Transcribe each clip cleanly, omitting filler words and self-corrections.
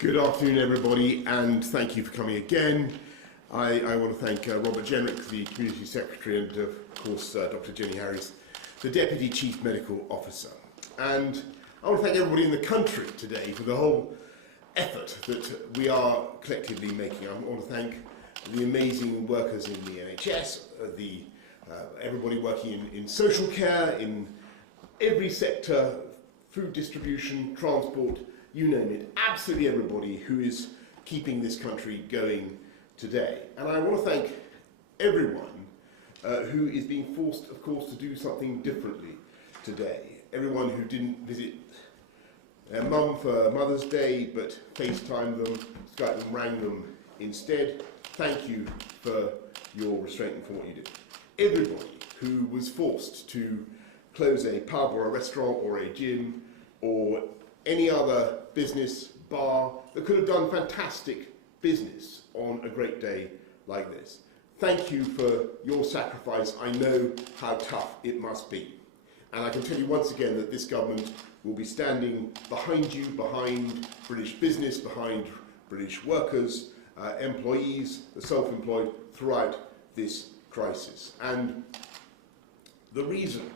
Good afternoon, everybody, and thank you for coming again. I want to thank Robert Jenrick, the Community Secretary, and of course Dr. Jenny Harries, the Deputy Chief Medical Officer. And I want to thank everybody in the country today for the whole effort that we are collectively making. I want to thank the amazing workers in the NHS, everybody working in social care, in every sector, food distribution, transport, you name it, absolutely everybody who is keeping this country going today. And I want to thank everyone who is being forced, of course, to do something differently today. Everyone who didn't visit their mum for Mother's Day, but FaceTimed them, Skyped them, rang them instead. Thank you for your restraint and for what you did. Everybody who was forced to close a pub or a restaurant or a gym or any other business, bar, that could have done fantastic business on a great day like this. Thank you for your sacrifice. I know how tough it must be. And I can tell you once again that this government will be standing behind you, behind British business, behind British workers, employees, the self-employed, throughout this crisis. And the reason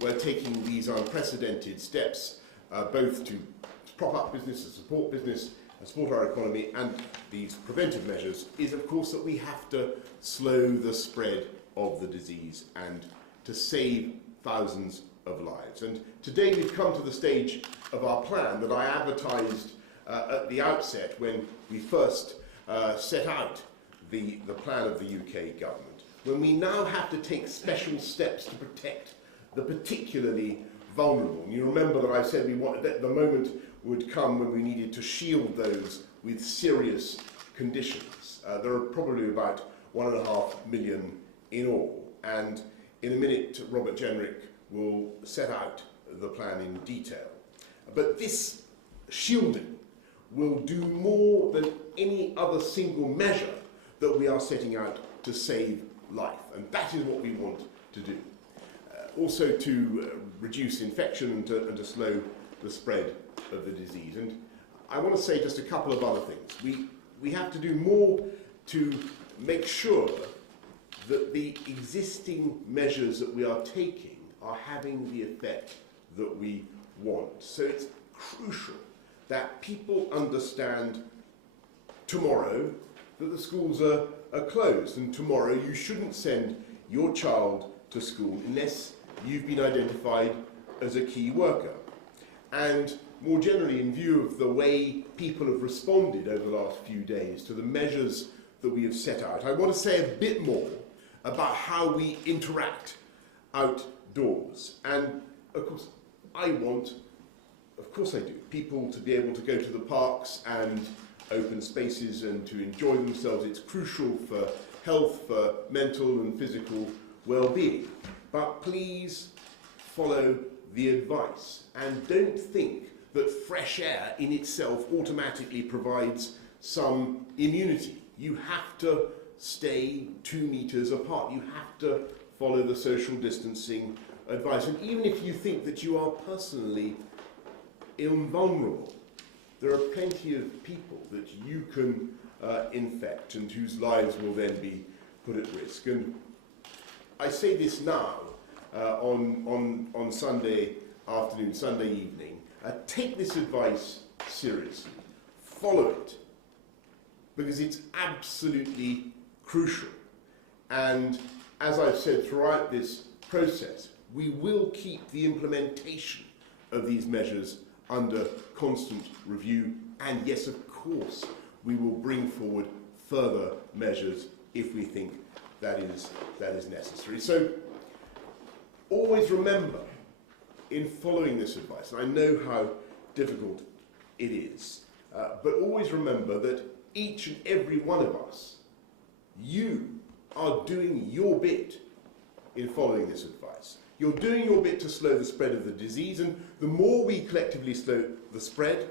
we're taking these unprecedented steps, both to prop up business, to support our economy, and these preventive measures, is of course that we have to slow the spread of the disease and to save thousands of lives. And today we've come to the stage of our plan that I advertised at the outset when we first set out the plan of the UK government, when we now have to take special steps to protect the particularly vulnerable. And you remember that I said that the moment would come when we needed to shield those with serious conditions. There are probably about 1.5 million in all, and in a minute Robert Jenrick will set out the plan in detail. But this shielding will do more than any other single measure that we are setting out to save life, and that is what we want to do. Also to reduce infection and to slow the spread of the disease. And I want to say just a couple of other things. We have to do more to make sure that the existing measures that we are taking are having the effect that we want. So it's crucial that people understand tomorrow that the schools are closed, and tomorrow you shouldn't send your child to school unless you've been identified as a key worker. And more generally, in view of the way people have responded over the last few days to the measures that we have set out, I want to say a bit more about how we interact outdoors. And of course, I do, people to be able to go to the parks and open spaces and to enjoy themselves. It's crucial for health, for mental and physical well-being. But please follow the advice and don't think that fresh air in itself automatically provides some immunity. You have to stay 2 meters apart. You have to follow the social distancing advice. And even if you think that you are personally invulnerable, there are plenty of people that you can infect and whose lives will then be put at risk. And I say this now on Sunday afternoon, Sunday evening. Take this advice seriously. Follow it, because it's absolutely crucial. And as I've said throughout this process, we will keep the implementation of these measures under constant review. And yes, of course, we will bring forward further measures if we think that is necessary. So always remember, in following this advice, and I know how difficult it is, but always remember that each and every one of us, you are doing your bit in following this advice. You're doing your bit to slow the spread of the disease, and the more we collectively slow the spread,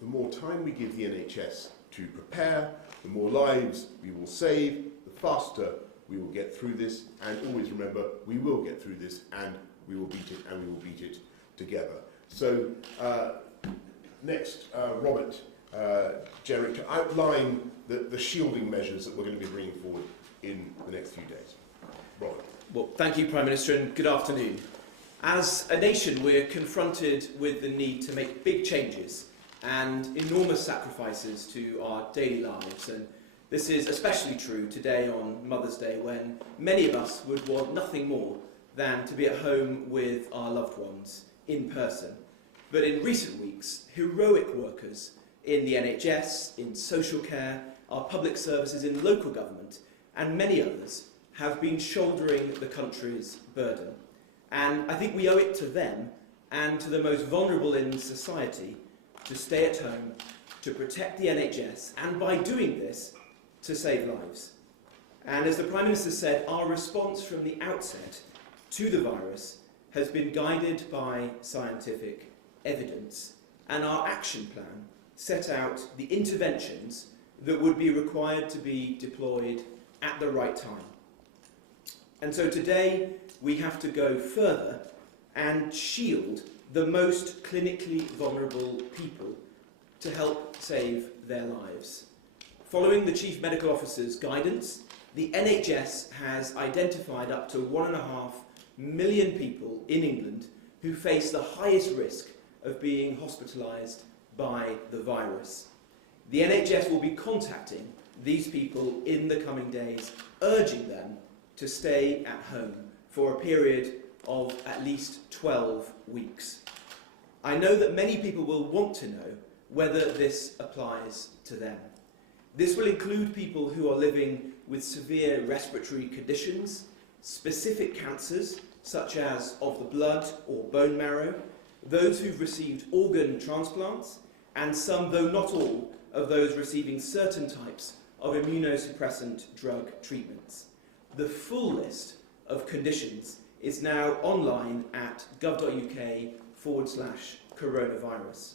the more time we give the NHS to prepare, the more lives we will save, the faster we will get through this. And always remember, we will get through this, and we will beat it, and we will beat it together. So next, Robert Jenrick, to outline the shielding measures that we're going to be bringing forward in the next few days. Robert. Well, thank you, Prime Minister, and good afternoon. As a nation, we're confronted with the need to make big changes and enormous sacrifices to our daily lives. And this is especially true today on Mother's Day, when many of us would want nothing more than to be at home with our loved ones in person. But in recent weeks, heroic workers in the NHS, in social care, our public services, in local government, and many others have been shouldering the country's burden. And I think we owe it to them and to the most vulnerable in society to stay at home, to protect the NHS, and by doing this, to save lives. And as the Prime Minister said, our response from the outset to the virus has been guided by scientific evidence, and our action plan set out the interventions that would be required to be deployed at the right time. And so today we have to go further and shield the most clinically vulnerable people to help save their lives. Following the Chief Medical Officer's guidance, the NHS has identified up to 1.5 million people in England who face the highest risk of being hospitalised by the virus. The NHS will be contacting these people in the coming days, urging them to stay at home for a period of at least 12 weeks. I know that many people will want to know whether this applies to them. This will include people who are living with severe respiratory conditions, specific cancers such as of the blood or bone marrow, those who've received organ transplants, and some, though not all, of those receiving certain types of immunosuppressant drug treatments. The full list of conditions is now online at gov.uk/coronavirus.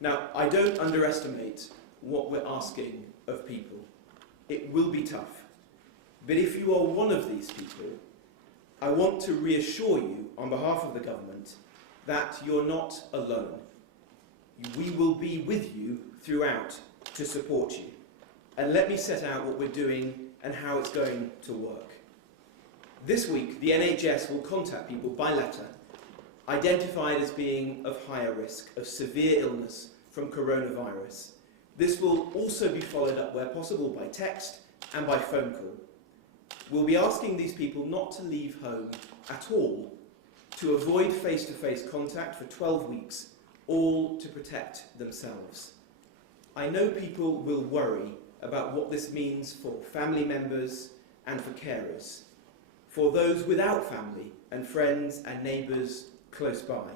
Now, I don't underestimate what we're asking of people. It will be tough. But if you are one of these people, I want to reassure you on behalf of the government that you're not alone. We will be with you throughout to support you. And let me set out what we're doing and how it's going to work. This week, the NHS will contact people by letter identified as being of higher risk of severe illness from coronavirus. This will also be followed up where possible by text and by phone call. We'll be asking these people not to leave home at all, to avoid face-to-face contact for 12 weeks, all to protect themselves. I know people will worry about what this means for family members and for carers, for those without family and friends and neighbours close by.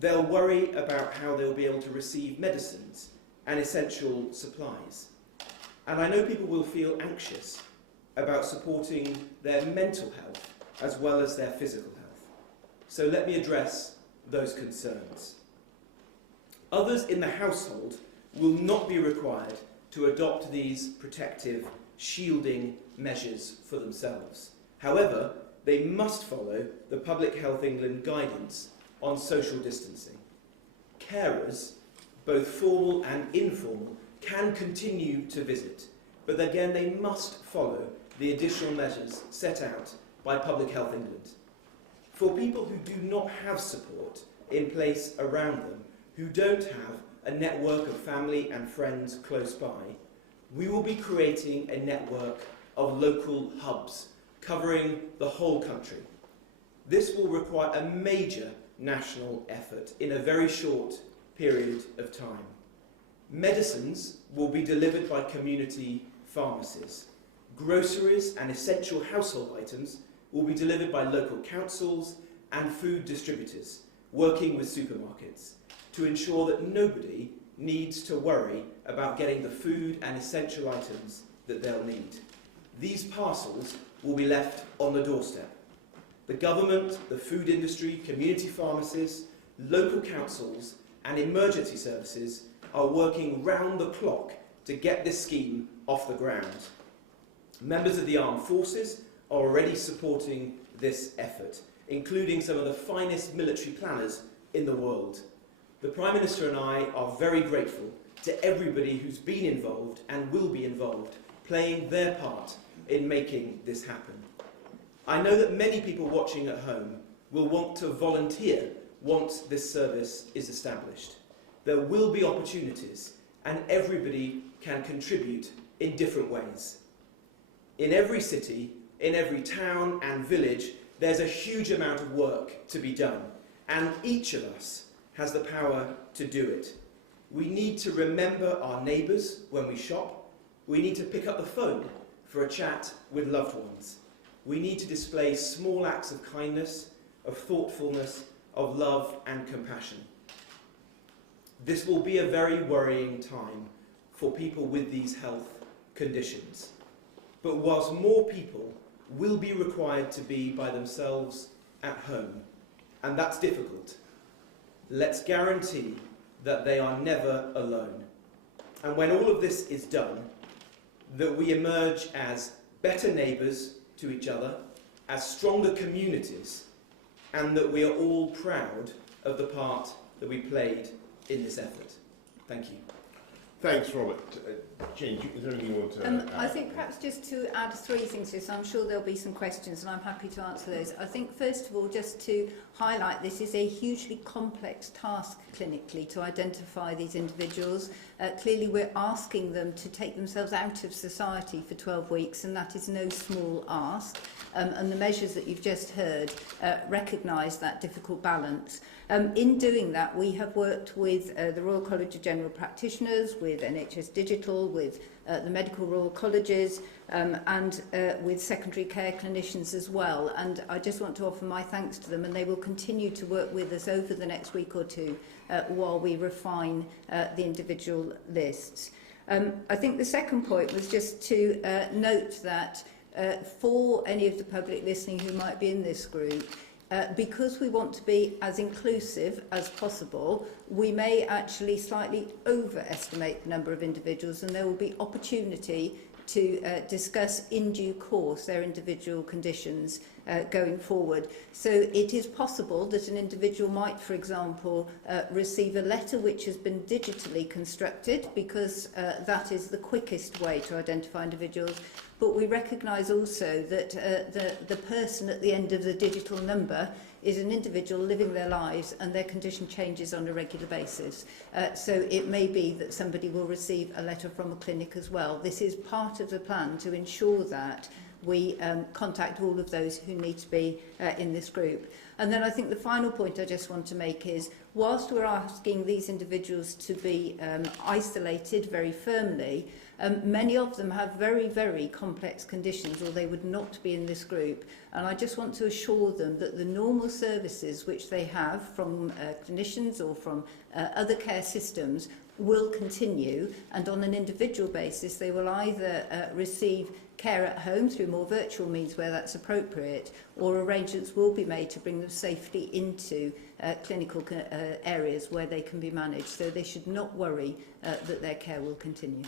They'll worry about how they'll be able to receive medicines and essential supplies. And I know people will feel anxious about supporting their mental health as well as their physical health. So let me address those concerns. Others in the household will not be required to adopt these protective, shielding measures for themselves. However, they must follow the Public Health England guidance on social distancing. Carers, both formal and informal, can continue to visit, but again they must follow the additional measures set out by Public Health England. For people who do not have support in place around them, who don't have a network of family and friends close by, we will be creating a network of local hubs covering the whole country. This will require a major national effort in a very short period of time. Medicines will be delivered by community pharmacies. Groceries and essential household items will be delivered by local councils and food distributors working with supermarkets to ensure that nobody needs to worry about getting the food and essential items that they'll need. These parcels will be left on the doorstep. The government, the food industry, community pharmacies, local councils and emergency services are working round the clock to get this scheme off the ground. Members of the armed forces are already supporting this effort, including some of the finest military planners in the world. The Prime Minister and I are very grateful to everybody who's been involved and will be involved, playing their part in making this happen. I know that many people watching at home will want to volunteer once this service is established. There will be opportunities, and everybody can contribute in different ways. In every city, in every town and village, there's a huge amount of work to be done, and each of us has the power to do it. We need to remember our neighbours when we shop. We need to pick up the phone for a chat with loved ones. We need to display small acts of kindness, of thoughtfulness, of love and compassion. This will be a very worrying time for people with these health conditions. But whilst more people will be required to be by themselves at home, and that's difficult, let's guarantee that they are never alone. And when all of this is done, that we emerge as better neighbours to each other, as stronger communities, and that we are all proud of the part that we played in this effort. Thank you. Thanks, Robert. Jane, is there anything you want to add? I think perhaps just to add three things to this. I'm sure there'll be some questions and I'm happy to answer those. I think first of all, just to highlight, this is a hugely complex task clinically to identify these individuals. Clearly we're asking them to take themselves out of society for 12 weeks, and that is no small ask. And the measures that you've just heard recognise that difficult balance. In doing that, we have worked with the Royal College of General Practitioners, with NHS Digital, with the Medical Royal Colleges, and with secondary care clinicians as well. And I just want to offer my thanks to them, and they will continue to work with us over the next week or two while we refine the individual lists. I think the second point was just to note that for any of the public listening who might be in this group, because we want to be as inclusive as possible, we may actually slightly overestimate the number of individuals, and there will be opportunity to discuss in due course their individual conditions going forward. So it is possible that an individual might, for example, receive a letter which has been digitally constructed, because that is the quickest way to identify individuals. But we recognise also that the person at the end of the digital number is an individual living their lives, and their condition changes on a regular basis. So it may be that somebody will receive a letter from a clinic as well. This is part of the plan to ensure that we contact all of those who need to be in this group. And then I think the final point I just want to make is, whilst we're asking these individuals to be isolated very firmly, many of them have very, very complex conditions, or they would not be in this group. And I just want to assure them that the normal services which they have from clinicians or from other care systems will continue, and on an individual basis they will either receive care at home through more virtual means where that's appropriate, or arrangements will be made to bring them safely into clinical areas where they can be managed. So they should not worry that their care will continue.